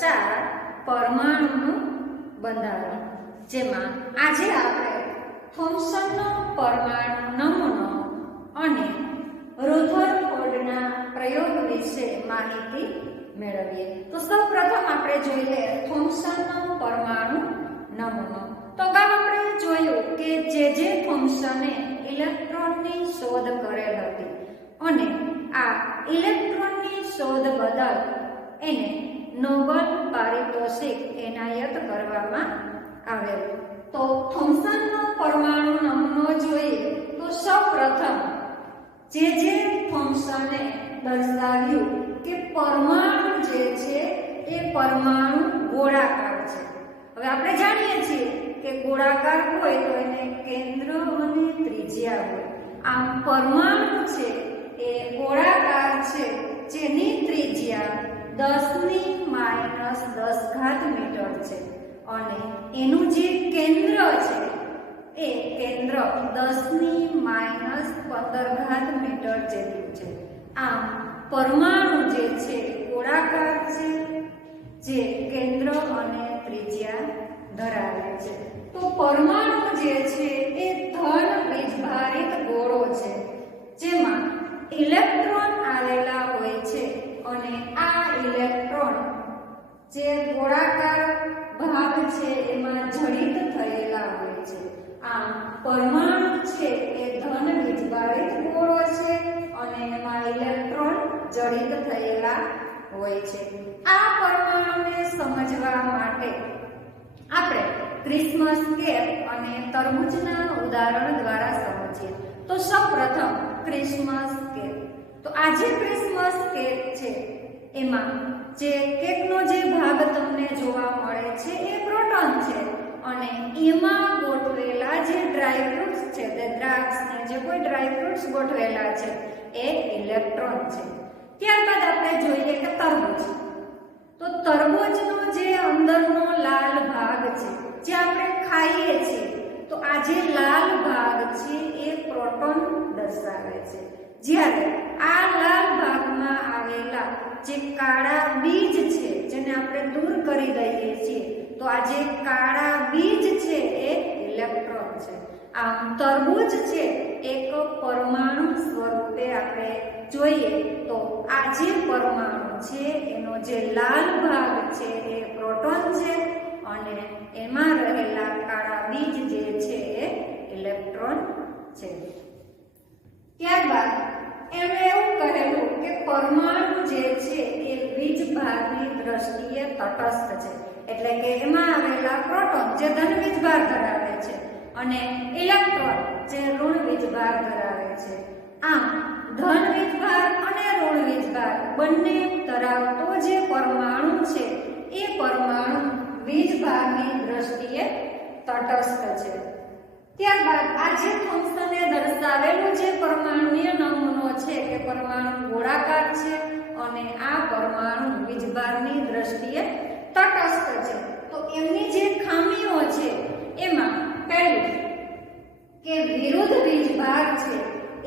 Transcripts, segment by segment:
ચાર પરમાણુનું બંધારણ, જેમાં આજે આપણે થોમ્સનનો પરમાણુ નમૂનો અને રુધરફોર્ડના પ્રયોગ વિશે માહિતી મેળવીએ. તો સૌપ્રથમ આપણે જોઈએ થોમ્સનનો પરમાણુ નમૂનો. તો અગાઉ આપણે જોયું કે જે જે થોમ્સને ઇલેક્ટ્રોનની શોધ કરેલ હતી અને આ ઇલેક્ટ્રોનની શોધ બદલ એને નોબલ પારિતોષિક એનાયત કરવામાં આવેલ. તો થોમ્સનનો પરમાણુ નમૂનો જોઈએ તો સૌપ્રથમ જે જે થોમ્સને દર્શાવ્યું કે પરમાણુ જે છે એ પરમાણુ ગોળાકાર છે. હવે આપણે જાણીએ છીએ કે ગોળાકાર હોય તો એને કેન્દ્ર અને ત્રિજ્યા હોય. આમ પરમાણુ છે એ ગોળાકાર છે જેની ત્રિજ્યા દસની માઇનસ દસ ઘાત મીટર છે. અને એનું જે કેન્દ્ર છે, એ કેન્દ્ર દસની માઇનસ પંદર ઘાત મીટર જેટલું છે. આમ, પરમાણુ જે છે ગોળાકાર છે, જે કેન્દ્ર અને ત્રિજ્યા ધરાવે છે. તો પરમાણુ જે છે, એ ધન વીજભારિત ગોળો છે. જેમાં ઇલેક્ટ્રોન આવેલા હોય છે અને આ ઇલેક્ટ્રોન જે ગોળાકાર ભાગ છે, એમાં જડિત થયેલા હોય છે. આમ પરમાણુ છે, એ ધન વીજભારિત ગોળો છે અને એમાં ઇલેક્ટ્રોન જડિત થયેલા હોય છે. આ પરમાણુને સમજવા માટે આપણે ક્રિસમસ કેક અને તરબૂચના ઉદાહરણ દ્વારા સમજીએ. તો સૌપ્રથમ ક્રિસમસ કેક તો આજે ક્રિસમસ કેક છે. એમાં જે કેકનો જે ભાગ તમને જોવા મળે છે એ પ્રોટોન છે. અને એમાં ગોઠવેલા જે ડ્રાય ફ્રૂટ્સ છે, તે દ્રાક્ષને જે કોઈ ડ્રાય ફ્રૂટ્સ ગોઠવેલા છે, એ ઇલેક્ટ્રોન છે. ત્યારબાદ આપણે જોઈએ કે તરબૂચ તો તરબૂચનો જે અંદરનો લાલ ભાગ છે, જે આપણે ખાઈએ છીએ, તો આ જે લાલ ભાગ છે, એ પ્રોટોન દર્શાવે છે. જ્યારે આ લાલ ભાગમાં આવેલા જે કાળા બીજ છે, જેને આપણે દૂર કરી દઈએ છીએ, તો આ જે કાળા બીજ છે એ ઇલેક્ટ્રોન છે. આમ તરબૂચ છે, એક પરમાણુ સ્વરૂપે આપણે જોઈએ તો આ જે પરમાણુ છે, એનો જે લાલ ભાગ છે એ પ્રોટોન છે અને એમાં રહેલા કાળા બીજ જે છે એ ઇલેક્ટ્રોન છે. ત્યારબાદ એમણે એવું કહેલું કે પરમાણુ જે છે એ વીજ ભારની દ્રષ્ટિએ તટસ્થ છે. એટલે કે એમાં આવેલા પ્રોટોન જે ધન વીજભાર ધરાવે છે અને ઇલેક્ટ્રોન જે ઋણ વીજભાર ધરાવે છે. આમ ધન વીજભાર અને ઋણ વીજભાર બંને ધરાવતો જે પરમાણુ છે, એ પરમાણુ વીજભારની દ્રષ્ટિએ તટસ્થ છે. ત્યારબાદ આ જે ફંક્શનને દર્શાવેલું જે પરમાણુય નમૂનો છે કે પરમાણુ ગોળાકાર છે અને આ પરમાણુ વીજભારની દ્રષ્ટિએ તટસ્થ છે. તો એમની જે ખામીઓ છે, એમાં પહેલું કે વિરુદ્ધ વીજભાર છે,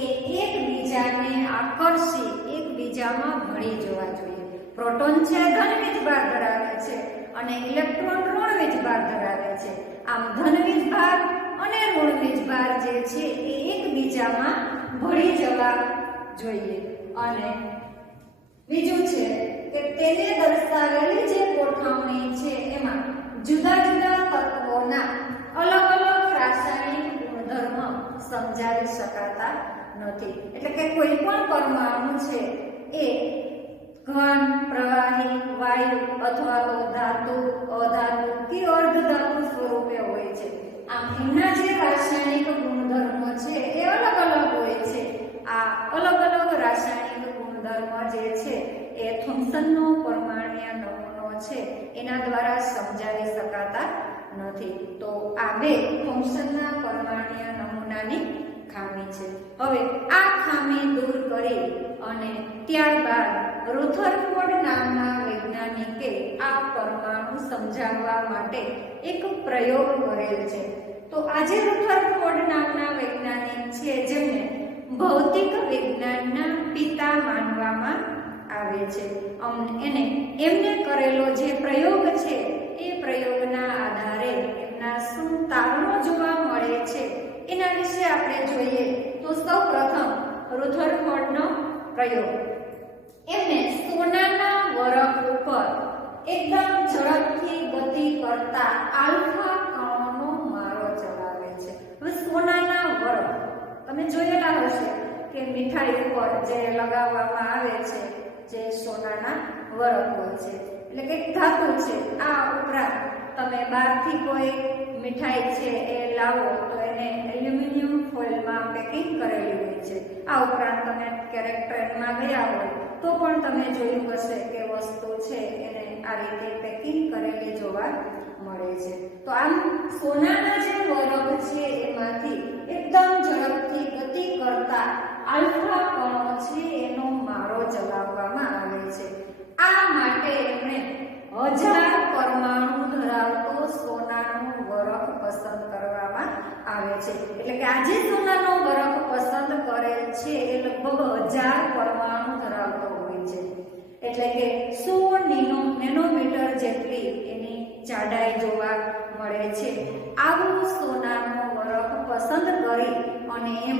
એ એકબીજાને આકર્ષી, એકબીજામાં ભળી જવા જોઈએ. પ્રોટોન છે ધન વીજભાર ધરાવે છે અને ઇલેક્ટ્રોન ઋણ વીજભાર ધરાવે છે. આમ ધન વીજભાર અને ઋણ ભાર જે છે એ એકબીજામાં ભળી જવા જોઈએ. અને બીજું છે કે તેને દર્શાવેલી જે ગોઠવણી છે એમાં જુદા જુદા તત્વોના અલગ અલગ રાસાયણિક ગુણધર્મ સમજાવી શકાતા નથી. એટલે કે કોઈ પણ પરમાણુ છે એ ઘન, પ્રવાહી, વાયુ અથવા તો ધાતુ, અધાતુ કે અર્ધધાતુ સ્વરૂપે હોય છે એમના જે રાસાયણિક ગુણધર્મો છે, એ અલગ અલગ હોય છે. આ અલગ અલગ રાસાયણિક ગુણધર્મ જે છે, એ થોમ્સનનો પરમાણ્ય નમૂનો છે. એના દ્વારા સમજાવી શકાતા નથી. તો આ બે થોમ્સનના પરમાણ્ય નમૂનાની ખામી છે. હવે આ ખામી દૂર કરી અને ત્યારબાદ રુથરફોર્ડ નામના વૈજ્ઞાનિકે આ પરમાણુ સમજાવવા માટે એક પ્રયોગ કરેલ છે. તો આજે રુથરફોર્ડ નામના વૈજ્ઞાનિક છે જેમને ભૌતિક વિજ્ઞાનના પિતા માનવામાં આવે છે. એને એમને કરેલો જે પ્રયોગ છે, એ પ્રયોગના આધારે એમના શું તારણો જોવા મળે છે, એના વિશે આપણે જોઈએ તો સૌ પ્રથમ રુથરફોર્ડનો પ્રયોગ. એમને સોનાના વરખ ઉપર એકદમ ઝડપથી ગતિ કરતા આલ્ફા કણોનો મારો ચલાવે છે. હવે સોનાના વરખ, તમે જોયેલા હશે કે મીઠાઈ ઉપર જે લગાવવામાં આવે છે, જે સોનાના વરખ હોય છે. એટલે કે ધાતુ છે, આ ઉપરાંત તમે બહારથી કોઈ મીઠાઈ છે એ લાવો તો એને એલ્યુમિનિયમ ફોઇલમાં પેકિંગ કરેલી હોય છે. આ ઉપરાંત તમે ક્યારેક ટ્રેનમાં ગયા હોય તો પણ તમે જોયું હશે કે વસ્તુ છે એને આ રીતે પેકિંગ કરેલી જોવા મળે છે. તો આમ સોનાના જે વરખ છે એમાંથી એકદમ ઝડપથી ગતિ કરતા આલ્ફા કણો છે એનો મારો ચલાવવામાં આવે છે આ માટે એમણે હજાર પરમાણુ ધરાવતો સોનાનો વરખ પસંદ કરવામાં આવે છે એટલે કે આજે સોનાનો વરખ પસંદ કરે છે એ લગભગ હજાર પરમાણુ ધરાવતો હોય છે એટલે કે સો નેનો નેનોમીટર જેટલી એની જાડાઈ જોવા મળે છે આવું સોનાનો વરખ પસંદ કરી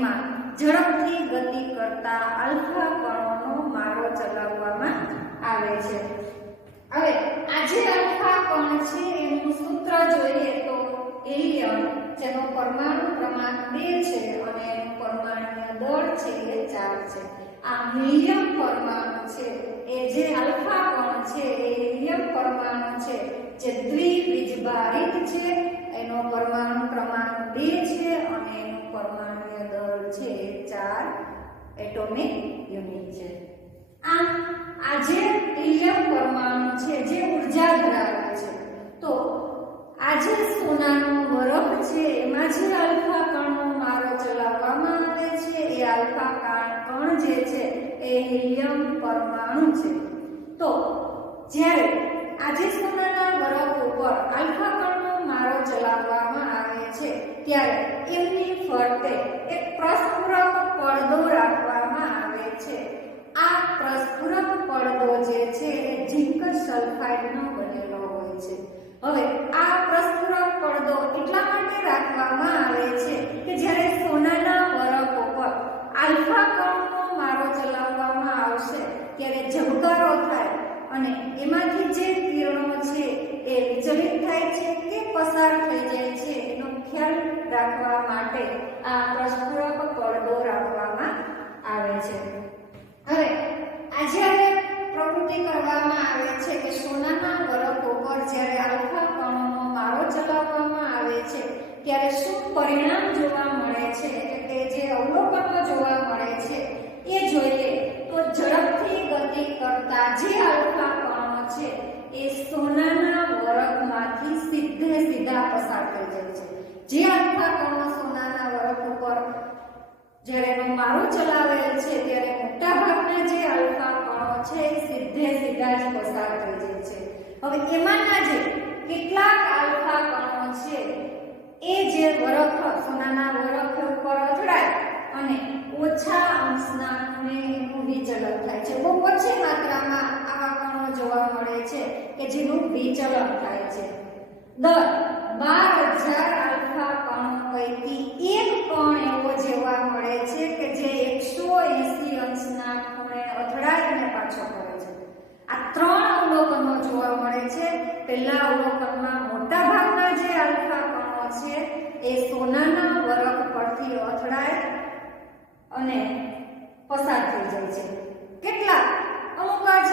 એમાં ઝડપથી ગતિ કરતા આલ્ફા કણોનો મારો ચલાવવામાં આવે છે. હવે આજે આલ્ફા કણ છે, એનું સૂત્ર જોઈએ તો હિલિયમ જેનો પરમાણુ ક્રમાંક 2 છે અને પરમાણુય દળ છે એ 4 છે. આ હિલિયમ પરમાણુ છે. એ જે આલ્ફા કણ છે, એ હિલિયમ પરમાણુ છે. જે દ્વિબીજભારિત છે, એનો પરમાણુ ક્રમાંક 2 છે અને એનું પરમાણુય દળ છે 4 એટોમિક યુનિટ છે. આમ આજે હિલિયમ પરમાણુ છે જે ઊર્જા ધરાવે છે. તો આજે સોનાનો વરખ છે, એમાં જે આલ્ફા કણનો મારો ચલાવવામાં આવે છે, એ આલ્ફા કણ જે છે એ હિલિયમ પરમાણુ છે. તો જ્યારે આજે સોનાના વરખ ઉપર આલ્ફા કણનો મારો ચલાવવામાં આવે છે. ત્યારે એમની ફરતે એક પ્રસ્ફુરક પડદો રાખવામાં આવે છે આ પ્રસ્ફુરક પડદો જે છે એ ઝિંક સલ્ફાઇડનો બનેલો હોય છે હવે આ પ્રસ્ફુરક પડદો એટલા માટે રાખવામાં આવે છે કે જ્યારે સોનાના વરખ ઉપર આલ્ફા કણનો મારો ચલાવવામાં આવશે ત્યારે ઝબકારો થાય અને એમાંથી જે કિરણો છે એ વિચલિત થાય છે કે પસાર થઈ જાય છે એનો ખ્યાલ રાખવા માટે આ પ્રસ્ફુરક પડદો રાખવામાં આવે છે હવે આ જ્યારે પ્રવૃત્તિ કરવામાં આવે છે કે સોનાના વરખ ઉપર જ્યારે આલ્ફા કણોનો મારો ચલાવવામાં આવે છે ત્યારે શું પરિણામ જોવા મળે છે એટલે કે જે અવલોકનો જોવા મળે છે એ જોઈએ તો ઝડપથી ગતિ કરતા જે આલ્ફા કણો છે એ સોનાના વરખમાંથી સીધે સીધા પસાર થઈ જાય છે જે આલ્ફા કણો સોનાના વરખ ઉપર જ્યારે મારો ચલાવેલ છે ત્યારે મોટા ભાગના જે આલ્ફા કણો છે સીધે સીધા જ પસાર થઈ જાય છે. હવે એમાંના જે કેટલાક આલ્ફા કણો છે, એ જે વરખ, સોનાના વરખ ઉપર અથડાય અને ઓછા અંશના ખૂણે એનું વિચલન થાય છે. બહુ ઓછી માત્રામાં આવા કણો જોવા મળે છે કે જેનું વિચલન થાય છે. દર બાર હજાર આલ્ફા કણો પૈકી એક કણ એવો જોવા મળે છે કે જે એકસો એસી અંશના ખૂણે અથડાઈને પાછો ફરે છે. આ ત્રણ અવલોકનો જોવા મળે છે. પહેલા અવલોકનમાં મોટા ભાગના જે આલ્ફા કણો છે, એ સોનાના વરખ પરથી અથડાય અને પસાર થઈ જાય છે. કેટલાક અમુક જ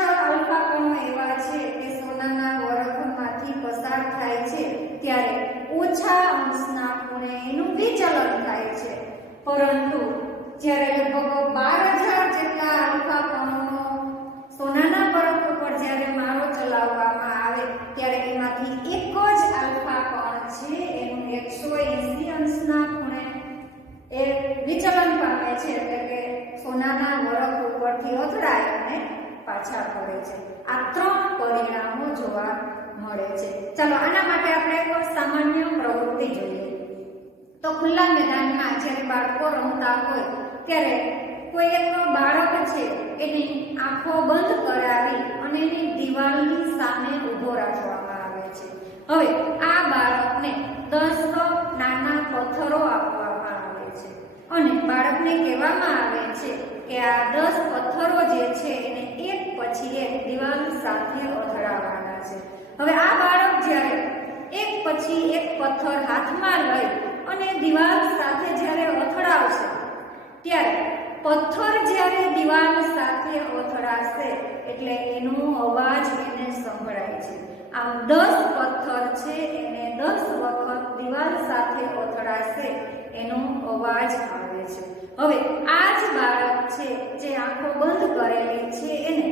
એવા છે કે સોનાના વરખમાંથી પસાર થાય છે ત્યારે ઓછા અંશના ખૂણે એનું વિચલન થાય છે. પરંતુ જ્યારે લગભગ બાર હજાર જેટલા આલ્ફા કણોનો સોનાના વરખ ઉપર જ્યારે મારો ચલાવવામાં આવે ત્યારે એમાંથી એક જ આલ્ફા કણ છે એનું એકસો એસી અંશના ખૂણે એ વિચલન પામે છે એટલે કે સોનાના વરખ ઉપરથી અથડાય અને છે. આ ત્રણ પરિણામો જોવા મળે છે. ચાલો, આના માટે આપણે એક સામાન્ય પ્રવૃત્તિ જોઈએ. તો ખુલ્લા મેદાનમાં જ્યારે બાળકો રમતા હોય, ત્યારે કોઈ એક બાળક છે, એની આંખો બંધ કરાવી અને એની દિવાલની સામે ઊભો રાખવામાં આવે છે હવે આ બાળકને દસ નાના પથ્થરો આપવામાં આવે છે અને બાળકને કહેવામાં આવે છે કે આ દસ પથ્થરો જે છે એને એક પછી એક સાથે અથડાવવાના છે. હવે આ બાળક જ્યારે એક પછી એક પથ્થર હાથમાં લઈ અને દિવાલ સાથે જ્યારે અથડાવશે, ત્યારે પથ્થર જ્યારે દિવાલ સાથે અથડાશે, એટલે એનો અવાજ એને સંભળાય છે. આમ દસ પથ્થર છે, એને દસ વખત દિવાલ સાથે અથડાશે, એનો અવાજ આવે છે. હવે આ જ બાળક છે, જે આંખો બંધ કરેલી છે, એને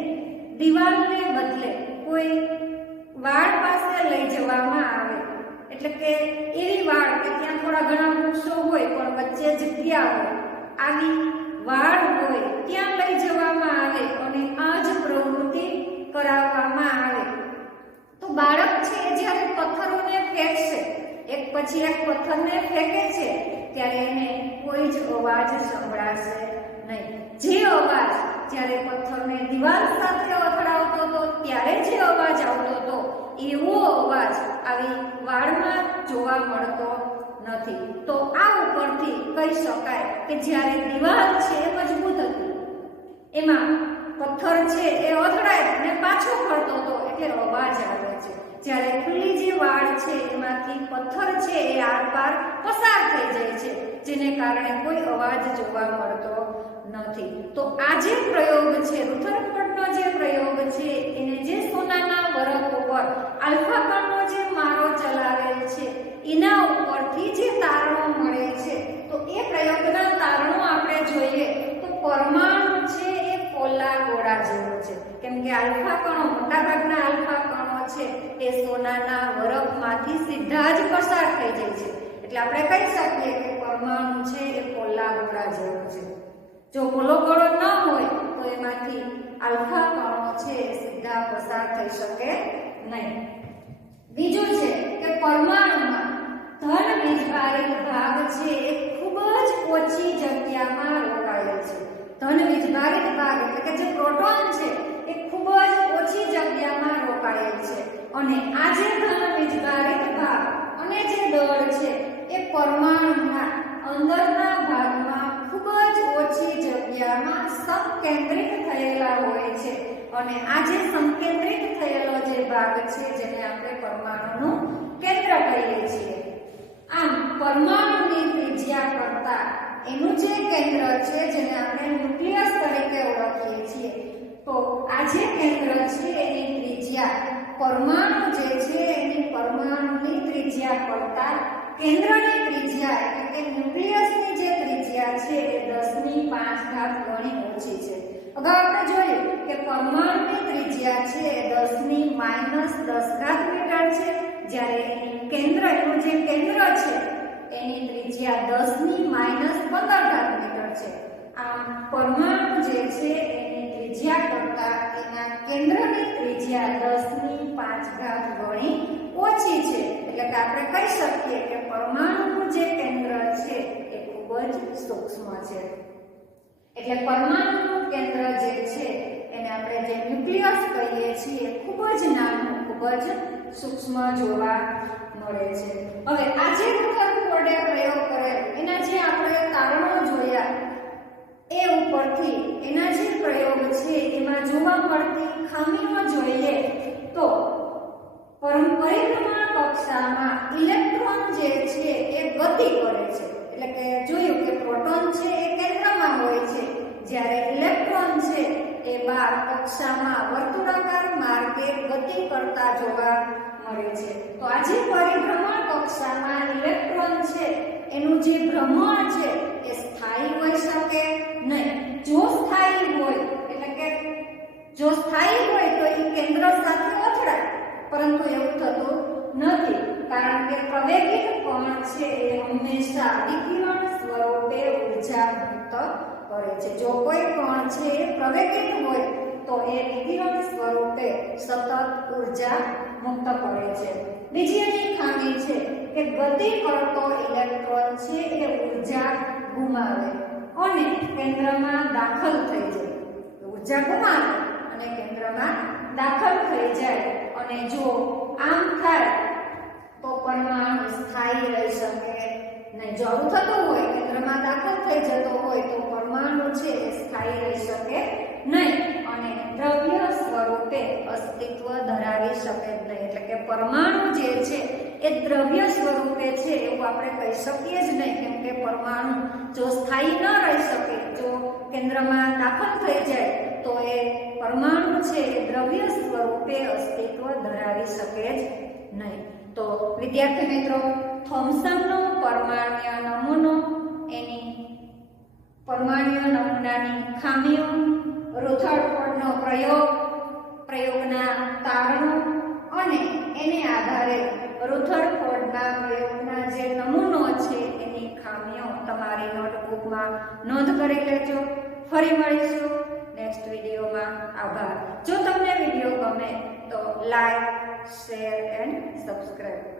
દિવાલને બદલે કોઈ વાડ પાસે લઈ જવામાં આવે. એટલે કે એવી વાડ કે ત્યાં થોડા ઘણા વૃક્ષો હોય, પણ વચ્ચે જગ્યા હોય, આવી વાડ હોય, ત્યાં લઈ જવામાં આવે અને આ જ પ્રવૃત્તિ કરાવવામાં આવે. તો બાળક છે એ જ્યારે પથ્થરોને ફેંકશે, એક પછી એક પથ્થરને ફેંકે છે, ત્યારે એને કોઈ જ અવાજ સંભળાશે નહીં. જે અવાજ જ્યારે પથ્થરને દિવાલ સાથે અથડાવતો હતો, ત્યારે જે અવાજ આવતો હતો, એવો અવાજ આવી વાળમાં જોવા મળતો નથી. તો આ ઉપરથી કહી શકાય કે જ્યારે દિવાલ છે મજબૂત હતી, એમાં પથ્થર છે એ અથડાય અને પાછો ફરતો હતો, એટલે અવાજ આવે છે. જ્યારે ખુલ્લી છે, એમાંથી પથ્થર છે એ આરપાર પસાર થઈ જાય છે, જેને કારણે કોઈ અવાજ જોવા મળતો નથી. તો આ જે પ્રયોગ છે રુથરફોર્ડનો જે પ્રયોગ છે, એને જે સોનાના વરખ ઉપર આલ્ફા કણનો જે મારો ચલાવેલ છે, એના ઉપરથી જે તારણો મળે છે, તો એ પ્રયોગના તારણો આપણે જોઈએ, તો પરમાણુ છે એ પોલા ગોળા જેવો છે. કેમ કે આલ્ફા કણો, મોટાભાગના આલ્ફા કણો છે, એ સોનાના વરફમાંથી સીધા જ પસાર થઈ જાય છે. એટલે આપણે કહી શકીએ કે પરમાણુ છે, એ પોલા ગોળા જેવું છે. જો પોલો ગોળો ન હોય, તો એમાંથી આલ્ફા કણો છે, એ સીધા પસાર થઈ શકે નહીં. બીજું છે કે પરમાણુમાં ધન વીજભારિત ભાગ છે, એ ખૂબ જ ઓછી જગ્યામાં રોકાયેલ છે. ધન વીજભારિત ભાગ એટલે કે જે પ્રોટોન છે, એ ખૂબ જ ઓછી જગ્યામાં રોકાયેલ છે. અને આ જે ઘન વિજભારિત ભાગ અને જે દળ છે, એ પરમાણુના અંદરના ભાગમાં ખૂબ જ ઓછી જગ્યામાં સંકેન્દ્રિત થયેલા હોય છે. અને આ જે સંકેન્દ્રિત થયેલો જે ભાગ છે, જેને આપણે પરમાણુનું કેન્દ્ર કહીએ છીએ. આમ, પરમાણુની ત્રિજ્યા કરતા એનું જે કેન્દ્ર છે, જેને આપણે ન્યુક્લિયસ તરીકે ઓળખીએ છીએ તો આ જે કેન્દ્ર છે એની ત્રિજ્યા પરમાણુ જે છે એની પરમાણુની ત્રિજ્યા કરતા કેન્દ્રની ત્રિજ્યા એટલે કે ન્યુક્લિયસની જે ત્રિજ્યા છે એ 10 ની 5 ઘાત ગણી ઓછી છે. અગાઉ આપણે જોયું કે પરમાણુની ત્રિજ્યા છે એ 10 ની -10 ઘાત મીટર છે. જ્યારે એની કેન્દ્ર, એનું જે કેન્દ્ર છે, એની ત્રિજ્યા 10 ની -15 ઘાત મીટર છે. આમ પરમાણુ જે છે એની ત્રિજ્યા કરતા એના કેન્દ્રની ત્રિજ્યા 10 ની 5 ઘાત ગણી ઓછી છે. એટલે કે આપણે કહી શકીએ કે પરમાણુનું જે કેન્દ્ર છે એ ખૂબ જ સૂક્ષ્મ છે. એટલે પરમાણુનું કેન્દ્ર જે છે એને આપણે જે ન્યુક્લિયસ કહીએ છીએ ખૂબ જ નાનું, ખૂબ જ સૂક્ષ્મ જોવા મળે છે. હવે આજે જે પ્રયોગ કરેલ એના જે આપણે કારણો જોયા એ ઉપરથી એના જે પ્રયોગ છે, એમાં જોવા મળતી ખામીઓ જોઈએ તો પરિક્રમા કક્ષામાં ઇલેક્ટ્રોન જે છે, એ ગતિ કરે છે. એટલે કે જોયું કે પ્રોટોન છે, એ કેન્દ્રમાં હોય છે. જ્યારે ઇલેક્ટ્રોન છે, એ બહાર કક્ષામાં વર્તુળાકાર માર્ગે ગતિ કરતા જોવા મળે છે. તો આજે પરિભ્રમણ કક્ષામાં ઇલેક્ટ્રોન છે, એનું જે ભ્રમણ છે, એ સ્થાયી હોઈ શકે નહીં, જો સ્થાયી હોય, એટલે કે જો સ્થાયી હોય તો એ કેન્દ્ર સાથે અથડાય. પરંતુ એવું થતું નથી, કારણ કે પ્રવેગિત કણ છે એ હંમેશા વિકિરણ સ્વરૂપે ઊર્જા મુક્ત કરે છે. જો કોઈ કણ છે એ પ્રવેગિત હોય, તો એ વિકિરણ સ્વરૂપે સતત ઊર્જા મુક્ત કરે છે. બીજી એની ખામી છે કે ગતિ કરતો ઇલેક્ટ્રોન છે એ ઊર્જા ગુમાવે. અને કેન્દ્રમાં દાખલ થઈ જાય. ઊર્જા ગુમાવે અને કેન્દ્રમાં દાખલ થઈ જાય. અને જો આમ થાય, તો પરમાણુ સ્થાયી રહી શકે. નહીં જો આવું થતું હોય, કેન્દ્રમાં દાખલ થઈ જતો હોય, તો પરમાણુ છે એ સ્થાયી રહી શકે નહીં. અને દ્રવ્ય સ્વરૂપે અસ્તિત્વ ધરાવી શકે નહીં. એટલે કે પરમાણુ જે છે એ દ્રવ્ય સ્વરૂપે છે એવું આપણે કહી શકીએ જ નહીં, કેમ કે પરમાણુ જો સ્થાયી ન રહી શકે, જો કેન્દ્રમાં દાખલ થઈ જાય, તો એ પરમાણુ છે એ દ્રવ્ય સ્વરૂપે અસ્તિત્વ ધરાવી શકે જ નહીં. તો વિદ્યાર્થી મિત્રો થોમ્સનનો પરમાણ્ય નમૂનો, એની પરમાણ્ય નમૂનાની ખામીઓ રુથરફોર્ડનો પ્રયોગ, પ્રયોગના તારણો અને એને આધારે રુથરફોર્ડના પ્રયોગના જે નમૂનો છે, એની ખામીઓ તમારી નોટબુકમાં નોંધ કરી લેજો. ફરી મળીશું નેક્સ્ટ વિડીયોમાં. આભાર. જો તમને વીડિયો ગમે તો લાઈક, શેર, એન્ડ સબસ્ક્રાઇબ